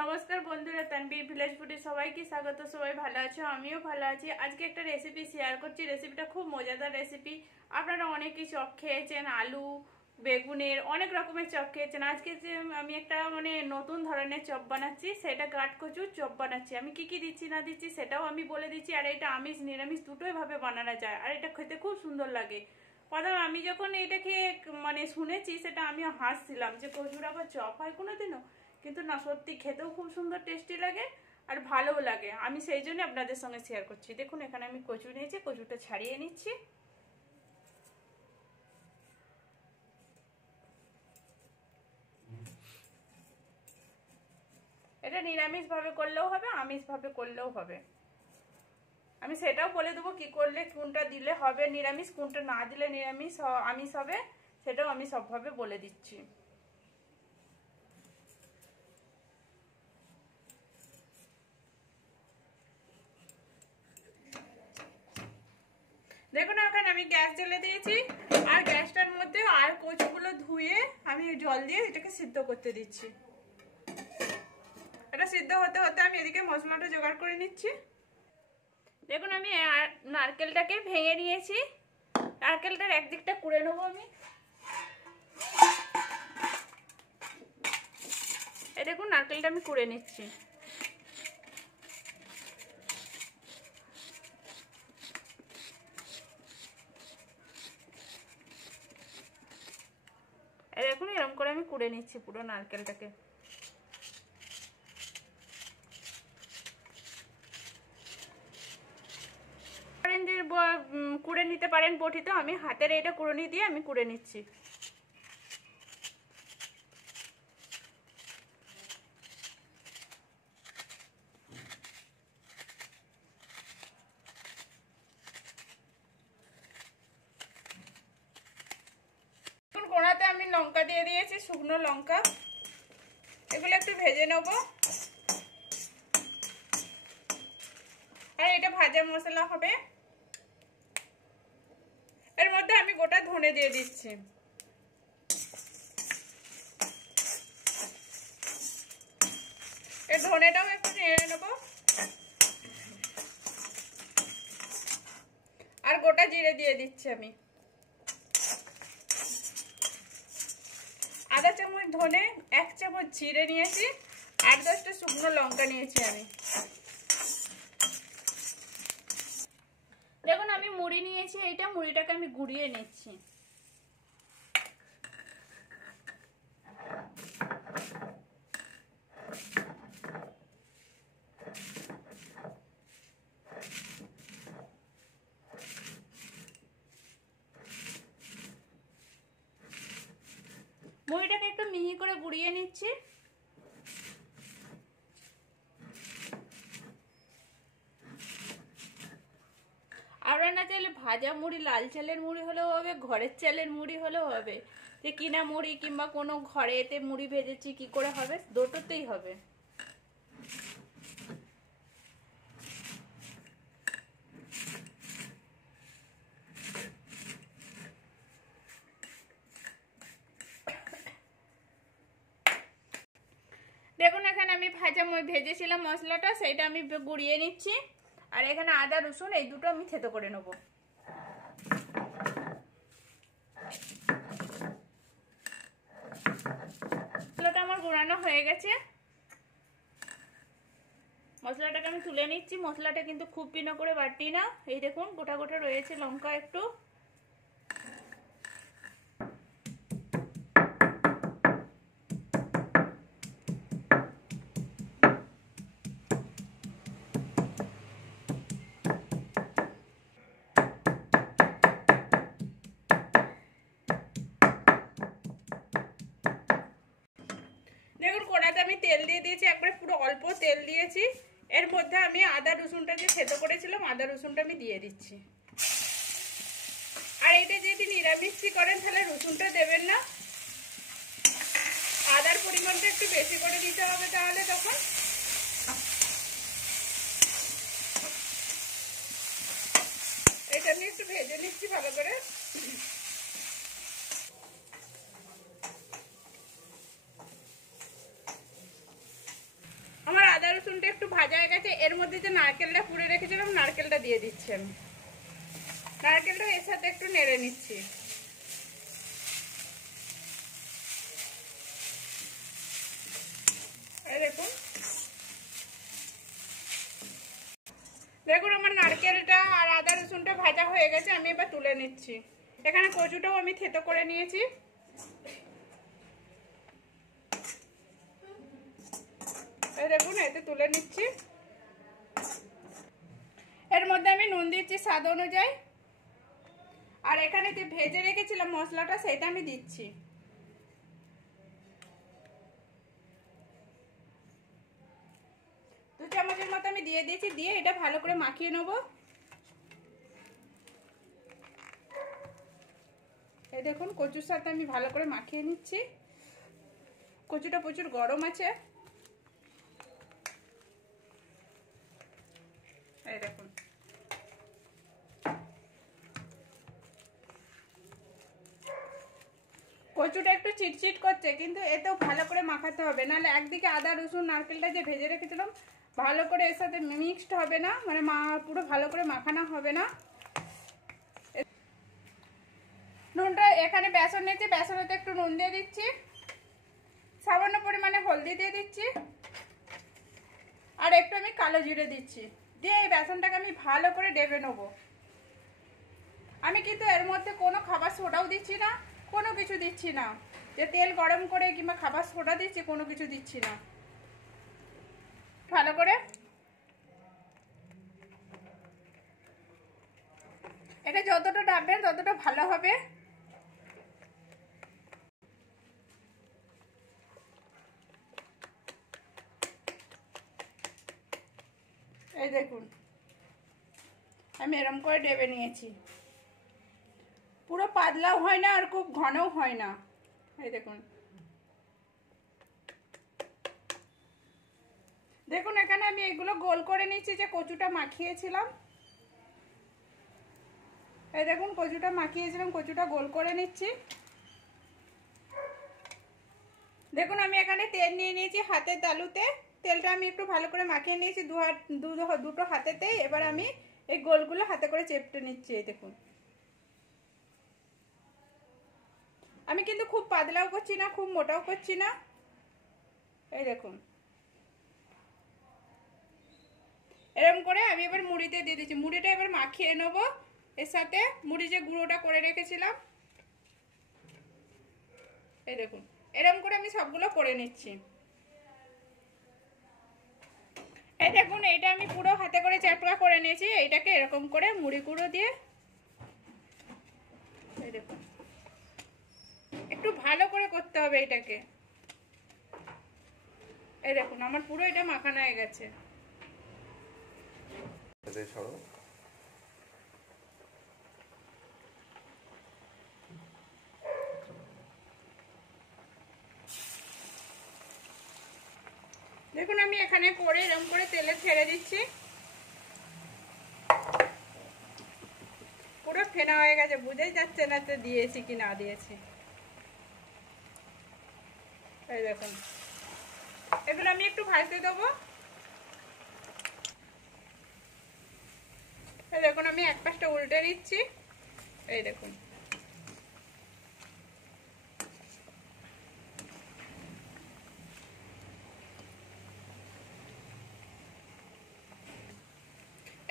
नमस्कार बंधुरा तानवीर विलेज फूडे सबाइके स्वागत। सबाई भालो आछो, आमिओ भालो आछि। आज के एक रेसिपि शेयर करछि। रेसिपिटा खूब मजादार रेसिपि। आपनारा अनेकेई चप खेयेछेन, आलू बेगुनेर अनेक रकमेर चप खेयेछेन। आजके जे आमि एकटा माने नतुन धरनेर चप बानाচ্ছি, सेटा काठकচুর चप बानाচ্ছি। आमि की दिচ্ছি ना दिচ্ছি सेटाও आमि बोले दिচ্ছি। আর এটা আমিষ নিরামিষ দুটোই ভাবে বানানো যায়, আর এটা খেতে খুব সুন্দর লাগে। প্রথমে আমি যখন এটা খেয়ে মানে শুনেছি সেটা আমি হাসছিলাম যে কচুর আবার চপ হয় কোনোদিনও, কিন্তু না, সত্যি খেতেও খুব সুন্দর টেস্টি লাগে আর ভালোও লাগে। আমি সেই জন্য আপনাদের সঙ্গে শেয়ার করছি। দেখুন এখানে আমি কচু নিয়েছি, কচুটা ছাড়িয়ে নিচ্ছি। এটা নিরামিষ ভাবে করলেও হবে, আমিষ ভাবে করলেও হবে। আমি সেটাও বলে দেবো কি করলে কোনটা দিলে হবে নিরামিষ, কোনটা না দিলে নিরামিষ আমিষ হবে, সেটাও আমি সবভাবে বলে দিচ্ছি। দেখুন এখানে আমি গ্যাস জ্বেলে দিয়েছি, আর গ্যাসটার মধ্যে আর কচুগুলো ধুয়ে আমি জল দিয়ে এটাকে সিদ্ধ করতে দিচ্ছি। এটা সিদ্ধ হতে হতে আমি এদিকে মশলাটা জোগাড় করে নিচ্ছি। দেখুন আমি নারকেলটাকে ভেঙে নিয়েছি, নারকেলটার একদিকটা কুড়ে নেবো আমি। এই দেখুন নারকেলটা আমি কুড়ে নিচ্ছি। দেখুন এরকম করে আমি কুড়ে নিচ্ছি পুরো নারকেলটাকে। কুড়ে নিতে পারেন বটিতে, আমি হাতের এটা কুড়ুনি দিয়ে আমি কুড়ে নিচ্ছি। কোড়াতে আমি লঙ্কা দিয়ে দিয়েছি, শুকনো লঙ্কা। এগুলো একটু ভেজে নেব। আর এটা ভাজা মশলা হবে। এর মধ্যে আমি গোটা ধনে দিয়ে দিচ্ছি। এই ধনেটাও একটু নেড়ে নেব। আর গোটা জিরে দিয়ে দিচ্ছি আমি। আধা চামচ ধনে, 1 চামচ জিরে নিয়েছি, 8-10টা শুকনো লঙ্কা নিয়েছি আমি। দেখুন আমি মুড়ি নিয়েছি, এইটা মুড়িটাকে আমি গুঁড়িয়ে নিচ্ছি। মুড়িটাকে একটু মিহি করে গুঁড়িয়ে নিচ্ছি। আপনারা চাইলে ভাজা মুড়ি, লাল চালের মুড়ি হলেও হবে, ঘরের চালের মুড়ি হলেও হবে। যে কিনা মুড়ি কিংবা কোনো ঘরেতে মুড়ি ভেজেছি কি করে হবে, দুটোতেই হবে। দেখুন এখানে আমি ভেজেছিলাম মশলাটা, সেইটা আমি গুঁড়িয়ে নিচ্ছি। আর এখানে আদা রসুন এই দুটো আমি থেতো করে নেব। মশলাটা আমার গুঁড়ানো হয়ে গেছে। মশলাটাকে আমি তুলে নিচ্ছি। মশলাটা কিন্তু খুব পিনো করে বাটি না। এই দেখুন গোটা গোটা রয়েছে লঙ্কা একটু। দেখুন কড়াতে আমি তেল দিয়ে দিয়েছি, একবারে পুরো অল্প তেল দিয়েছি। এর মধ্যে আমি আদা রসুনটা যে থেতো করেছিলাম, আদা রসুনটা আমি দিয়ে দিচ্ছি। আর এটা যদি নিরামিষ করেন তাহলে রসুনটা দেবেন না, আদার পরিমাণটা একটু বেশি করে দিতে হবে। তাহলে তখন এটা আমি একটু ভেজে নিচ্ছি ভালো করে। মধ্যে যে নারকেলটা পুড়ে রেখেছিলাম নারকেলটা দিয়ে দিচ্ছি আমি। নারকেলটা এর সাথে একটু নেড়ে নিচ্ছি। দেখুন দেখুন আমার নারকেলটা আর আদা রসুনটা ভাজা হয়ে গেছে, আমি এবার তুলে নিচ্ছি। এখানে কচুটাও আমি থেতো করে নিয়েছি। এই দেখুন এতে তুলে নিচ্ছি। এর মধ্যে আমি নুন দিচ্ছি স্বাদ অনুযায়ী, আর এখানে যে ভেজে রেখেছিলাম মশলাটা সেটা আমি দিচ্ছি। দু চামচের মতো আমি দিয়ে দিয়েছি, দিয়ে এটা ভালো করে মাখিয়ে নেব। এই দেখুন কচুর সাথে আমি ভালো করে মাখিয়ে নিচ্ছি। কচুটা প্রচুর গরম আছে। এই দেখুন কচুটা একটু চিটচিট করছে, কিন্তু এতেও ভালো করে মাখাতে হবে, নাহলে একদিকে আদা রসুন নারকেলটা যে ভেজে রেখেছিলাম ভালো করে এর সাথে মিক্সড হবে না, মানে পুরো ভালো করে মাখানো হবে না। নুনটা এখানে বেসন নিয়েছি, বেসনেতে একটু নুন দিয়ে দিচ্ছি, সামান্য পরিমাণে হলদি দিয়ে দিচ্ছি, আর একটু আমি কালো জিরে দিচ্ছি। দিয়ে এই বেসনটাকে আমি ভালো করে ডেবে নেবো। আমি কিন্তু এর মধ্যে কোনো খাবার সোডাও দিচ্ছি না, কোনো কিছু দিচ্ছি না, যে তেল গরম করে কিংবা খাবার সোডা দিচ্ছি, কোনো কিছু দিচ্ছি না। ভালো করে এটা যতটা ডাববেন ততটা ভালো হবে। এই দেখুন আমি এরকম করে ডেবে নিয়েছি, পুরো পাতলাও হয় না আর খুব ঘনও হয় না। এই দেখুন দেখুন এখানে আমি এগুলো গোল করে নিচ্ছি যে কচুটা মাখিয়েছিলাম। এই দেখুন কচুটা মাখিয়েছিলাম, কচুটা গোল করে নিচ্ছি। দেখুন আমি এখানে তেল নিয়ে নিয়েছি হাতের তালুতে, তেলটা আমি একটু ভালো করে মাখিয়ে নিয়েছি দুটো হাতেতেই। এবার আমি এই গোলগুলো হাতে করে চেপটে নিচ্ছি। এই দেখুন আমি কিন্তু খুব পাতলাও করছি না, খুব মোটাও করছি না। এই দেখুন এরকম করে আমি এবার মুড়িতে দিয়ে দিচ্ছি। মুড়িটা এবার মাখিয়ে নেব এর সাথে, মুড়ি যে গুঁড়োটা করে রেখেছিলাম। এই দেখুন এরকম করে আমি সবগুলো করে নিচ্ছি। এই দেখুন এইটা আমি পুরো হাতে করে চ্যাপটা করে নিয়েছি। এইটাকে এরকম করে মুড়ি গুঁড়ো দিয়ে এই দেখুন একটু ভালো করে করতে হবে এটাকে। এই দেখুন আমার পুরো এটা মাখানো হয়ে গেছে। দেখুন আমি এখানে করে এরকম করে তেলে ছেড়ে দিচ্ছি, পুরো ফেনা হয়ে গেছে, বুঝেই যাচ্ছে না তো দিয়েছি কি না দিয়েছি। এই দেখুন এগুলো আমি একটু ভাজতে দেবো। এই দেখুন আমি এক পাশটা উল্টে নিচ্ছি। এই দেখুন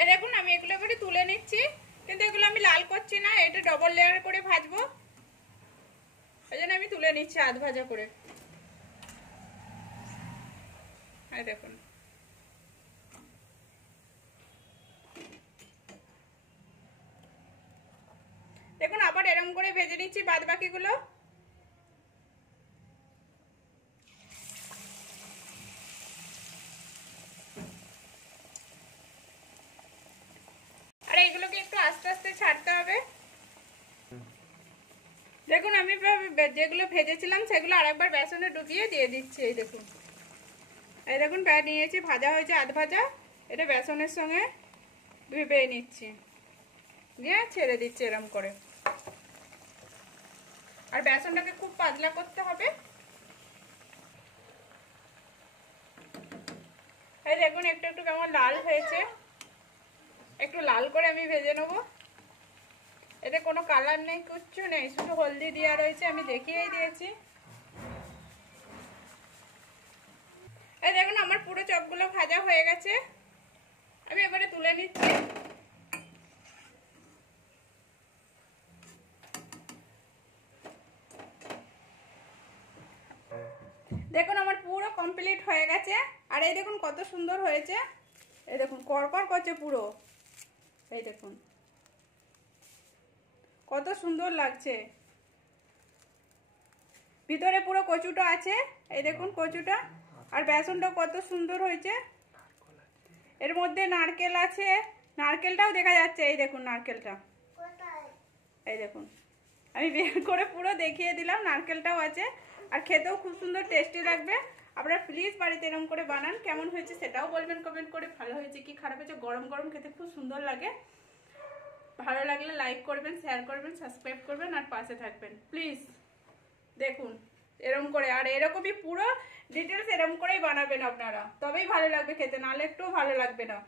এই দেখুন আমি এগুলো এবারে তুলে নিচ্ছি, কিন্তু এগুলো আমি লাল করছি না, এটা ডবল লেয়ার করে ভাজবো, এই জন্য আমি তুলে নিচ্ছি আধ ভাজা করে। এই দেখুন দেখুন আবার এরকম করে ভেজে নিচ্ছি বাদ বাকিগুলো। আর এইগুলোকে একটু আস্তে আস্তে ছাড়তে হবে। দেখুন আমি যেগুলো ভেজেছিলাম সেগুলো আরেকবার বেসনে ডুবিয়ে দিয়ে দিচ্ছি। এই দেখুন নিয়েছি, ভাজা হয়েছে আধ ভাজা, এটা বেসনের সঙ্গে ডুবিয়ে নিচ্ছি, দিয়ে ছেড়ে দিচ্ছি এরকম করে। আর বেসনটাকে খুব পাতলা করতে হবে। এই দেখুন একটু একটু কেমন লাল হয়েছে, একটু লাল করে আমি ভেজে নেব। এতে কোনো কালার নেই, কিচ্ছু নেই, শুধু হলদি দেওয়া রয়েছে, আমি দেখিয়েই দিয়েছি। এই দেখুন আমার পুরো চপগুলো ভাজা হয়ে গেছে, আমি এবারে তুলে নিচ্ছি। দেখুন আমার পুরো কমপ্লিট হয়ে গেছে, আর এই দেখুন কত সুন্দর হয়েছে, এই দেখুন কড়কড় করছে পুরো, এই দেখুন কত সুন্দর লাগছে। ভিতরে পুরো কচুটা আছে, এই দেখুন কচুটা, আর বেসনটা কত সুন্দর হয়েছে। এর মধ্যে নারকেল আছে, নারকেলটাও দেখা যাচ্ছে, এই দেখুন নারকেলটা, এই দেখুন আমি বের করে পুরো দেখিয়ে দিলাম, নারকেলটাও আছে। আর খেতেও খুব সুন্দর টেস্টি লাগবে। আপনারা প্লিজ বাড়িতে এরকম করে বানান। কেমন হয়েছে সেটাও বলবেন কমেন্ট করে, ভালো হয়েছে কি খারাপ হয়েছে। গরম গরম খেতে খুব সুন্দর লাগে। ভালো লাগলে লাইক করবেন, শেয়ার করবেন, সাবস্ক্রাইব করবেন, আর পাশে থাকবেন প্লিজ। দেখুন এরকম করে, আর এরকমই পুরো ডিটেলস এরকম করেই বানাবেন আপনারা, তবেই ভালো লাগবে খেতে, নাহলে একটুও ভালো লাগবে না।